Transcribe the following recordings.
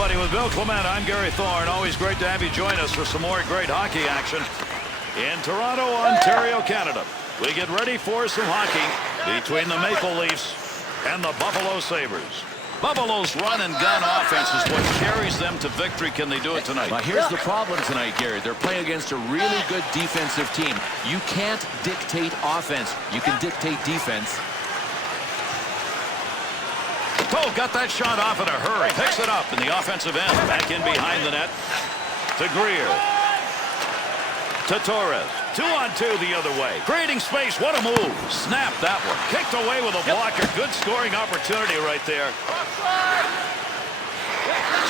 everybody. With Bill Clement, I'm Gary Thorne. Always great to have you join us for some more great hockey action in Toronto, Ontario, Canada. We get ready for some hockey between the Maple Leafs and the Buffalo Sabres. Buffalo's run and gun offense is what carries them to victory. Can they do it tonight? Well, here's the problem tonight, Gary. They're playing against a really good defensive team. You can't dictate offense. You can dictate defense. Oh, got that shot off in a hurry. Picks it up in the offensive end. Back in behind the net to Greer. To Torres. 2-on-2 the other way. Creating space. What a move. Snap that one. Kicked away with a blocker. Good scoring opportunity right there.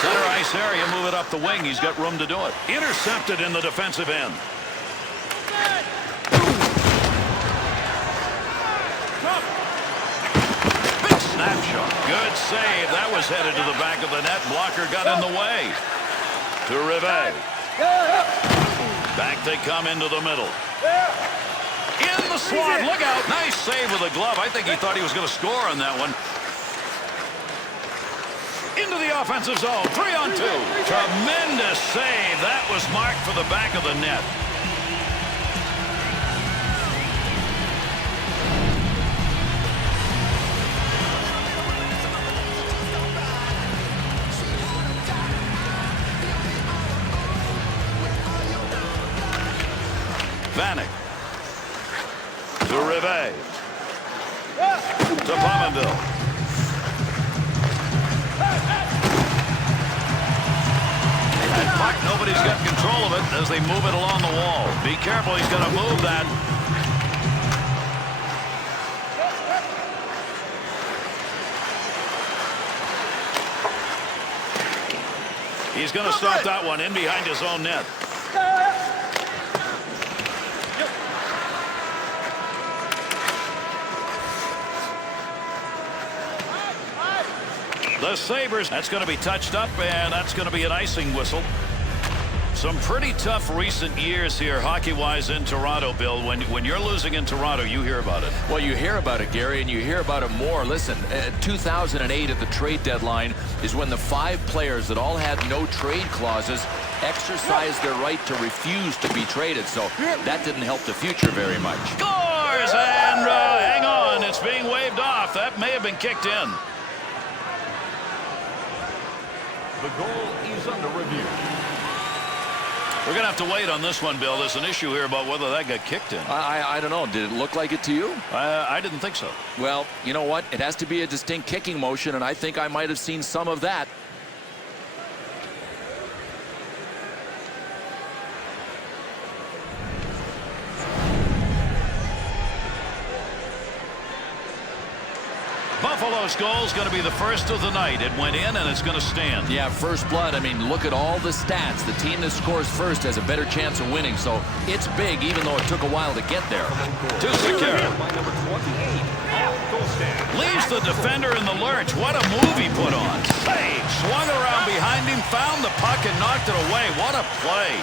Center ice area. Move it up the wing. He's got room to do it. Intercepted in the defensive end. Big snapshot. Good save. That was headed to the back of the net. Blocker got in the way. To Rivet. Back they come into the middle. In the slot. Look out. Nice save with a glove. I think he thought he was going to score on that one. Into the offensive zone. 3-on-2. Tremendous save. That was marked for the back of the net. Vanek. To Rivet. To Pominville. That puck, nobody's got control of it as they move it along the wall. Be careful, he's going to move that. He's going to stop that one in behind his own net. The Sabres, that's going to be touched up, and that's going to be an icing whistle. Some pretty tough recent years here, hockey-wise, in Toronto, Bill. When you're losing in Toronto, you hear about it. Well, you hear about it, Gary, and you hear about it more. Listen, 2008 at the trade deadline is when the 5 players that all had no trade clauses exercised their right to refuse to be traded. So that didn't help the future very much. Scores! And hang on, it's being waved off. That may have been kicked in. The goal is under review. We're going to have to wait on this one, Bill. There's an issue here about whether that got kicked in. I don't know. Did it look like it to you? I didn't think so. Well, you know what? It has to be a distinct kicking motion, and I think I might have seen some of that. Buffalo's goal is going to be the first of the night. It went in, and it's going to stand. Yeah, first blood. I mean, look at all the stats. The team that scores first has a better chance of winning, so it's big, even though it took a while to get there. To Secure. Leaves the defender in the lurch. What a move he put on. Save. Swung around behind him, found the puck, and knocked it away. What a play.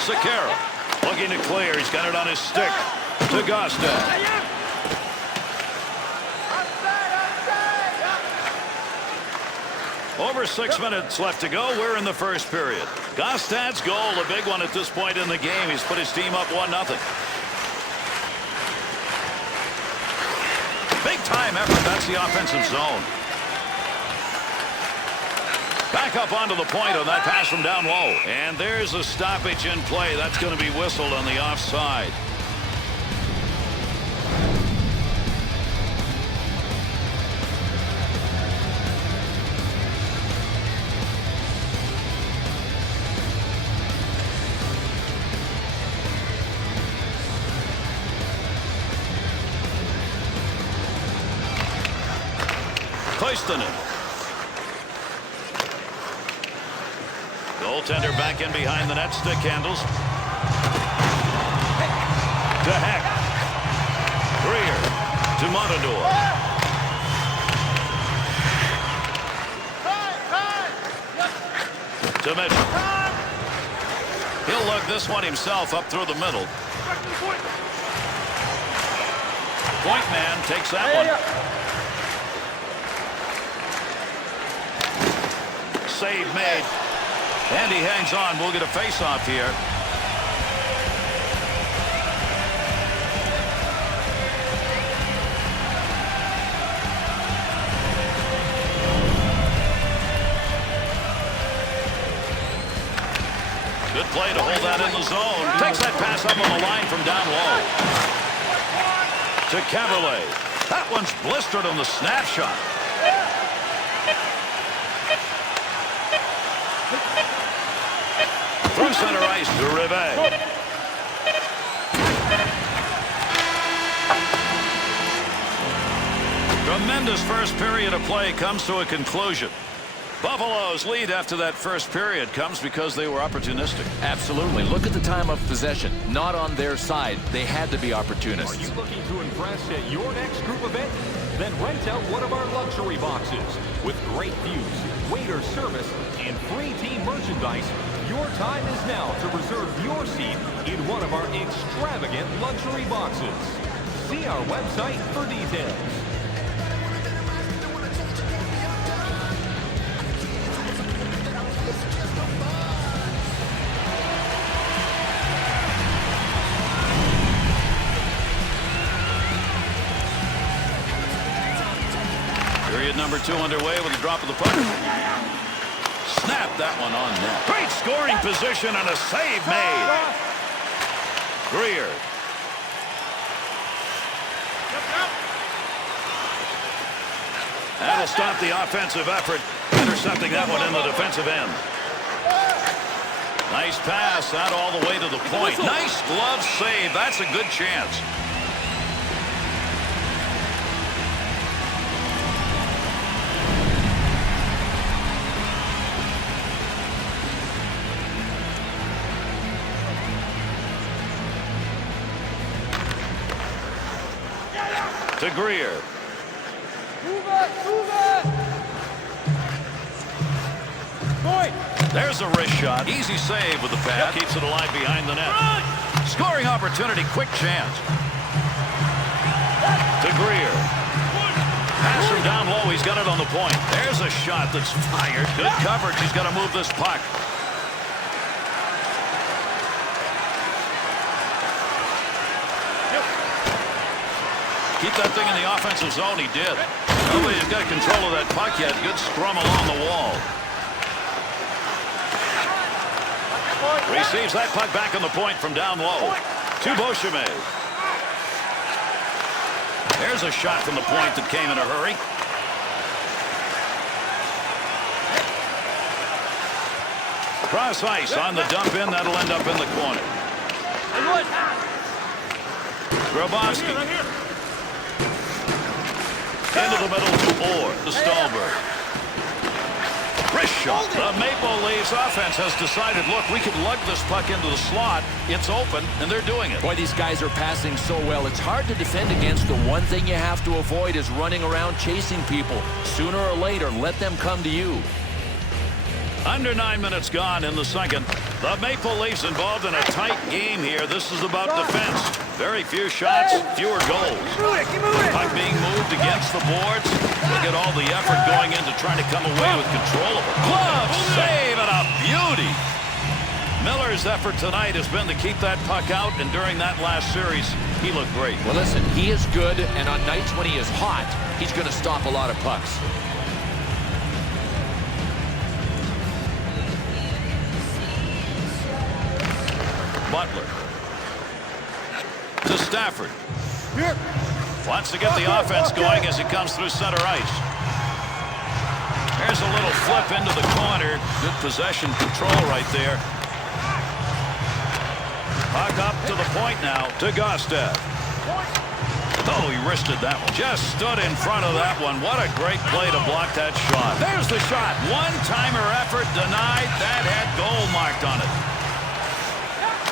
Secure. Looking to clear. He's got it on his stick. To Gostad. Over 6 minutes left to go. We're in the first period. Gostad's goal, a big one at this point in the game. He's put his team up 1-0. Big time effort. That's the offensive zone. Back up onto the point on that pass from down low. And there's a stoppage in play. That's going to be whistled on the offside. Koivunen. Goaltender back in behind the net. Stick handles. To Heck. Greer. To Montador. To Mitchell. He'll lug this one himself up through the middle. Point man takes that one. Save made. And he hangs on. We'll get a face-off here. Good play to hold that in the zone. Takes that pass up on the line from down low. To Caberlet. That one's blistered on the snapshot. Through center ice to Rivet. Tremendous first period of play comes to a conclusion. Buffalo's lead after that first period comes because they were opportunistic. Absolutely. Look at the time of possession. Not on their side. They had to be opportunists. Are you looking to impress at your next group event? Then rent out one of our luxury boxes. With great views, waiter service, and free team merchandise, your time is now to reserve your seat in one of our extravagant luxury boxes. See our website for details. Period number 2 underway with a drop of the puck. Snap that one on net. Great scoring position and a save made. Greer. That'll stop the offensive effort. Intercepting that one in the defensive end. Nice pass out all the way to the point. Nice glove save. That's a good chance. To Greer. Move it! Point! There's a wrist shot. Easy save with the pad. Keeps it alive behind the net. Scoring opportunity. Quick chance. To Greer. Pass from down low. He's got it on the point. There's a shot that's fired. Good coverage. He's got to move this puck. Keep that thing in the offensive zone. He did. Nobody's got control of that puck yet. Good scrum along the wall. Receives that puck back on the point from down low. To Beauchemin. There's a shot from the point that came in a hurry. Cross ice on the dump in. That'll end up in the corner. Grabowski. Into the middle to Orr. To Stallberg. Wrist shot. The Maple Leafs offense has decided, look, we can lug this puck into the slot. It's open, and they're doing it. Boy, these guys are passing so well. It's hard to defend against. The one thing you have to avoid is running around chasing people. Sooner or later, let them come to you. Under 9 minutes gone in the second. The Maple Leafs involved in a tight game here. This is about defense. Very few shots, fewer goals. Puck being moved against the boards. Look at all the effort going into trying to come away with control of it. Glove save and a beauty. Miller's effort tonight has been to keep that puck out, and during that last series, he looked great. Well, listen, he is good, and on nights when he is hot, he's going to stop a lot of pucks. Butler. To Stafford. Wants to get the offense going as he comes through center ice. There's a little flip into the corner. Good possession control right there. Puck up to the point now to Gastev. Oh, he wristed that one. Just stood in front of that one. What a great play to block that shot. There's the shot. One-timer effort denied. That had goal marked on it.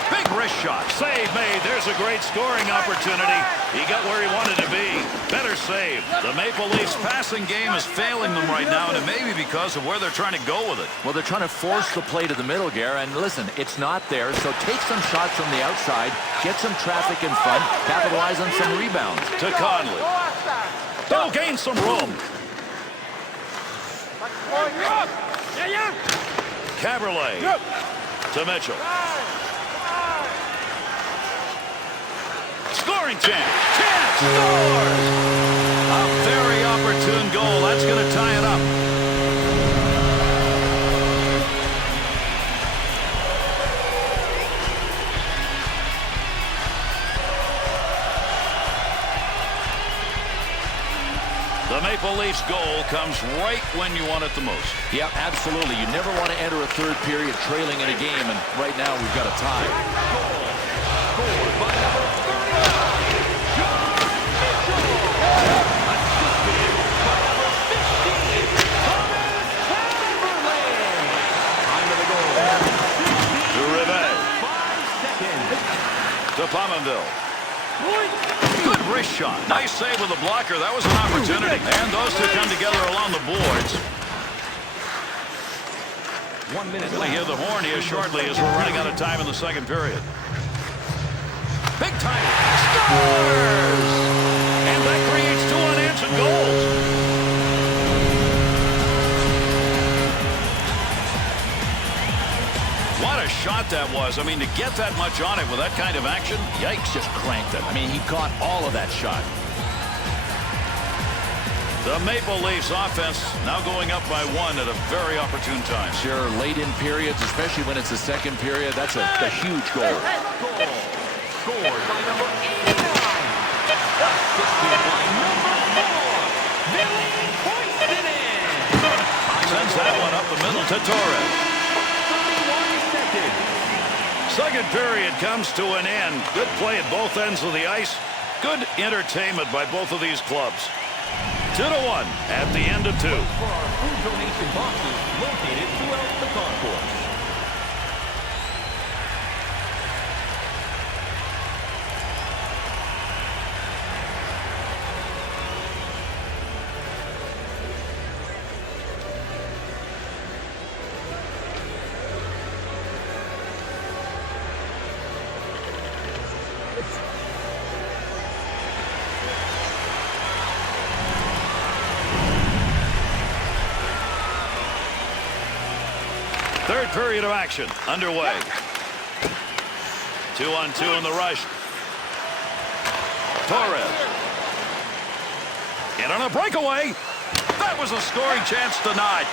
Big wrist shot. Save made. There's a great scoring opportunity. He got where he wanted to be. Better save. The Maple Leafs passing game is failing them right now, and it may be because of where they're trying to go with it. Well, they're trying to force the play to the middle, Gare, and listen, it's not there, so take some shots from the outside, get some traffic in front, capitalize on some rebounds. To Conley. They'll gain some room. Caberlet to Mitchell. Scoring chance. Scores! A very opportune goal. That's going to tie it up. The Maple Leafs goal comes right when you want it the most. Yeah, absolutely. You never want to enter a third period trailing in a game, and right now we've got a tie. Scored by number 39, John Mitchell. Assisted by number 15, Thomas Chamberlain. Time of the goal. To Rivet. 5 seconds. To Pominville. Good wrist shot. Nice save with the blocker. That was an opportunity. And those two come together along the boards. 1 minute Going to hear the horn here shortly as we're running out of time in the second period. Big time. Scores! And that creates 2 unanswered goals. What a shot that was. I mean, to get that much on it with that kind of action, Yikes, just cranked it. I mean, he caught all of that shot. the Maple Leafs offense now going up by 1 at a very opportune time. Sure, late in periods, especially when it's the second period, that's a huge goal. Goal. Scored by number 89. Assisted by number 4. Billy Koivunen. Sends that one up the middle to Torres. 31 seconds. Second period comes to an end. Good play at both ends of the ice. Good entertainment by both of these clubs. 2-1 at the end of 2. For our food donation boxes located throughout the concourse. Third period of action underway. 2-on-2 in the rush. Torres. In on a breakaway. That was a scoring chance denied.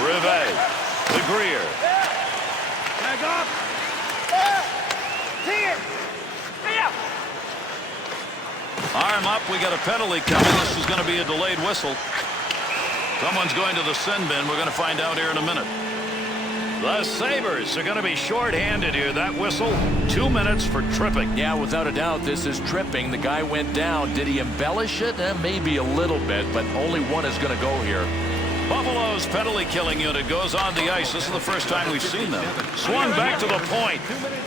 Rivet. To Greer. Back up. Arm up. We got a penalty coming. This is going to be a delayed whistle. Someone's going to the sin bin. We're going to find out here in a minute. The Sabres are going to be short-handed here. That whistle, 2 minutes for tripping. Yeah, without a doubt, this is tripping. The guy went down. Did he embellish it? Maybe a little bit, but only one is going to go here. Buffalo's penalty-killing unit goes on the ice. This is the first time we've seen them. Swung back to the point.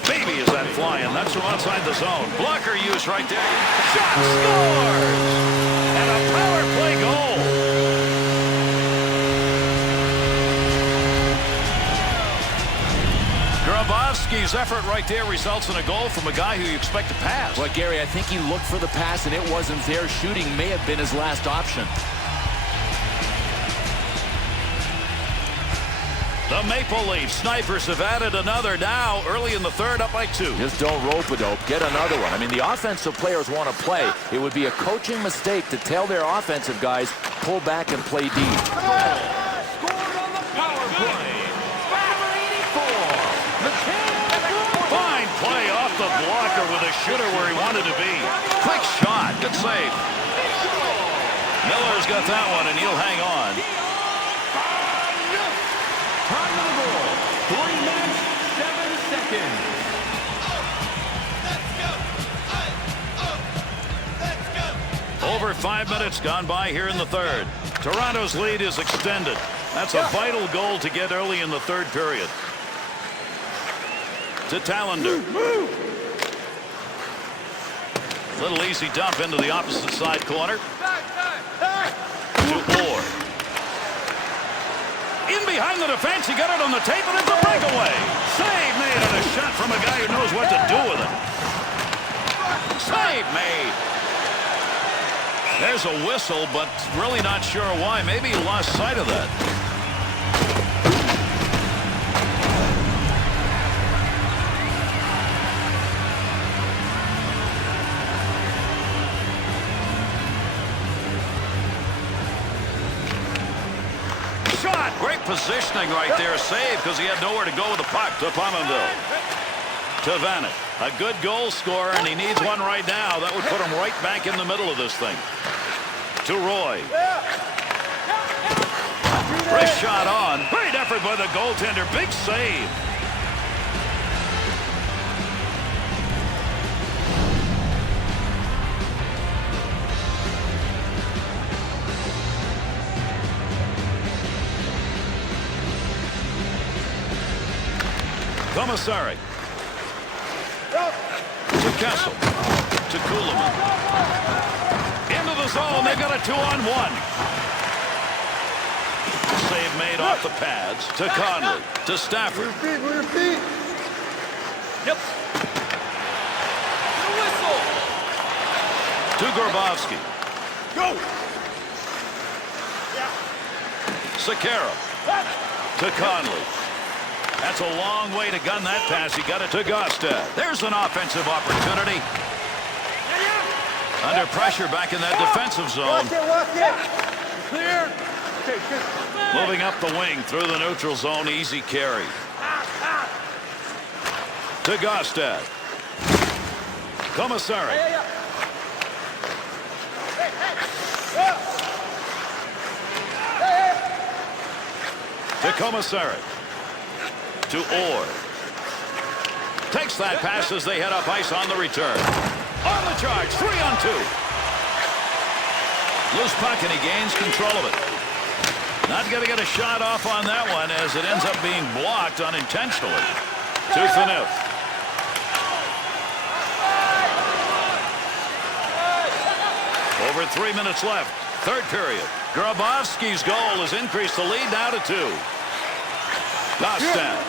Baby, is that flying. That's from outside the zone. Blocker use right there. Shot scores! And a power play goal. Grabowski's effort right there results in a goal from a guy who you expect to pass. Well, Gary, I think he looked for the pass, and it wasn't there. Shooting may have been his last option. The Maple Leafs snipers have added another now early in the third, up by 2. Just don't rope-a-dope. Get another one. I mean, the offensive players want to play. It would be a coaching mistake to tell their offensive guys, pull back and play deep. Scored on the power play. Number 84. Fine play off the blocker with a shooter where he wanted to be. Quick shot. Good save. Miller's got that one, and he'll hang on. Time of the goal. 3 minutes, 7 seconds. over 5 minutes gone by here in the third. Toronto's lead is extended. That's a vital goal to get early in the third period. To Tallender. Little easy dump into the opposite side corner. To Orr. In behind the defense, he got it on the tape, and it's a breakaway. Save made, and a shot from a guy who knows what to do with it. Save made. There's a whistle, but really not sure why. Maybe he lost sight of that. Shot! Great positioning right there. Save because he had nowhere to go with the puck. To Pominville. To Vanek. A good goal scorer, and he needs one right now. That would put him right back in the middle of this thing. To Roy. Wrist shot on. Great effort by the goaltender. Big save. Commissary. To Kessel. To Kuhlman. Into the zone. They've got a 2-on-1. Save made off the pads. To Conley. To Stafford. Move your feet. Yep. Whistle. To Grabowski. Go. Sekera. To Conley. That's a long way to gun that pass. He got it to Gostad. There's an offensive opportunity. Under pressure back in that defensive zone. Walk it. Clear. Okay, good. Moving up the wing through the neutral zone. Easy carry. To Gostad. Commissary. To Commissary. To Orr. Takes that pass as they head up ice on the return. On the charge, 3-on-2. Loose puck, and he gains control of it. Not going to get a shot off on that one as it ends up being blocked unintentionally. To Phaneuf. Over 3 minutes left. Third period. Grabowski's goal has increased the lead now to 2. Gostad.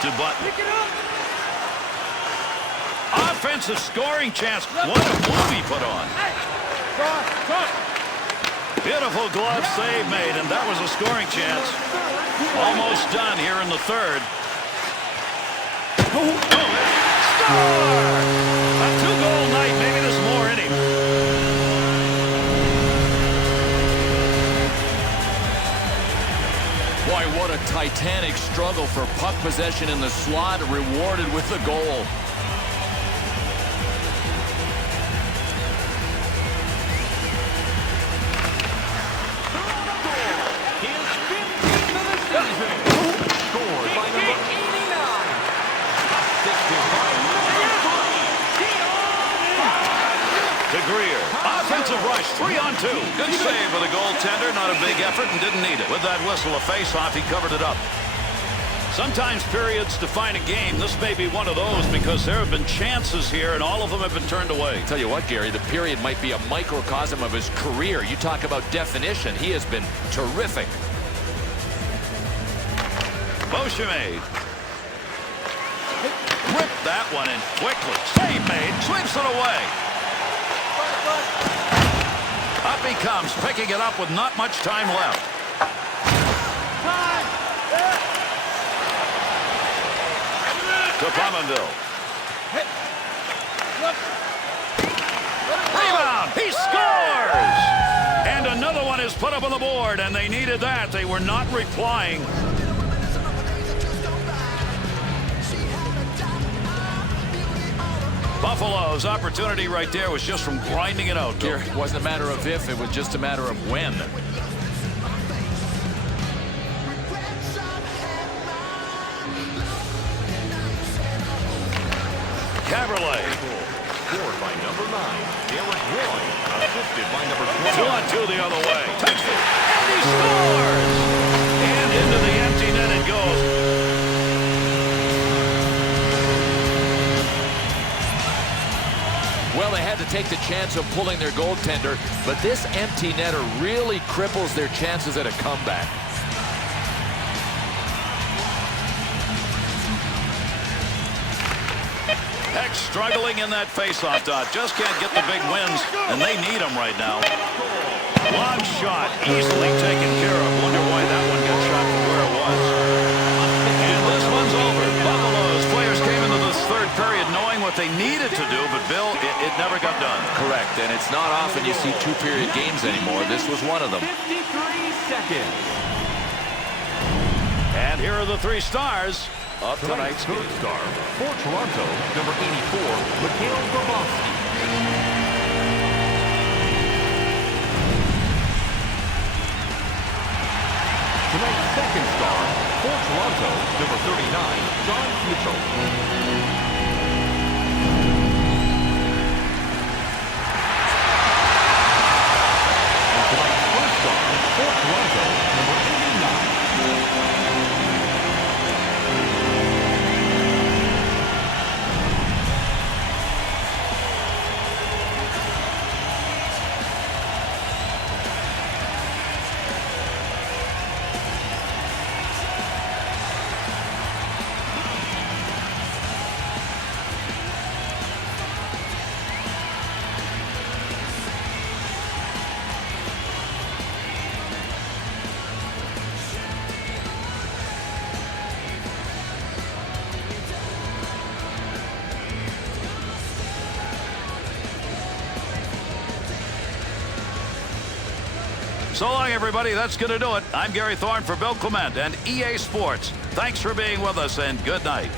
To Button. Offensive scoring chance. What a move he put on. Beautiful glove save made, and that was a scoring chance. Almost done here in the third. Score! A 2-goal night. Maybe there's more in him. Boy, what a titanic struggle for puck possession in the slot, rewarded with the goal. His 15th of the season. Scored by number 89. Assisted by number 3. To Greer. Offensive rush, 3-on-2. Good save by the goaltender. Not a big effort and didn't need it. With that whistle, a face-off, he covered it up. Sometimes periods define a game. This may be one of those because there have been chances here and all of them have been turned away. Tell you what, Gary, the period might be a microcosm of his career. You talk about definition. He has been terrific. Beauchemin. Ripped that one in quickly. Save made. Sweeps it away. Up he comes, picking it up with not much time left. To Pominville. Rebound. He scores! And another one is put up on the board, and they needed that. They were not replying. Buffalo's opportunity right there was just from grinding it out. Here, it wasn't a matter of if, it was just a matter of when. Caberlet. Scored by number 9, Derek Roy. Assisted by number 20. 2-on-2 the other way. Takes it, and he scores! And into the empty net it goes. Well, they had to take the chance of pulling their goaltender, but this empty netter really cripples their chances at a comeback. Heck struggling in that faceoff dot. Just can't get the big wins, and they need them right now. Long shot, easily taken care of. Wonder why that one got shot from where it was. And this one's over. Buffalo's players came into this third period knowing what they needed to do, but Bill, it never got done. Correct, and it's not often you see two-period games anymore. This was one of them. 53 seconds. And here are the 3 stars of tonight's game. Third star for Toronto, number 84, Mikhail Grabowski. Tonight's second star for Toronto, number 39, John Mitchell. And tonight's first star for Toronto, number 89. So long, everybody. That's going to do it. I'm Gary Thorne for Bill Clement and EA Sports. Thanks for being with us, and good night.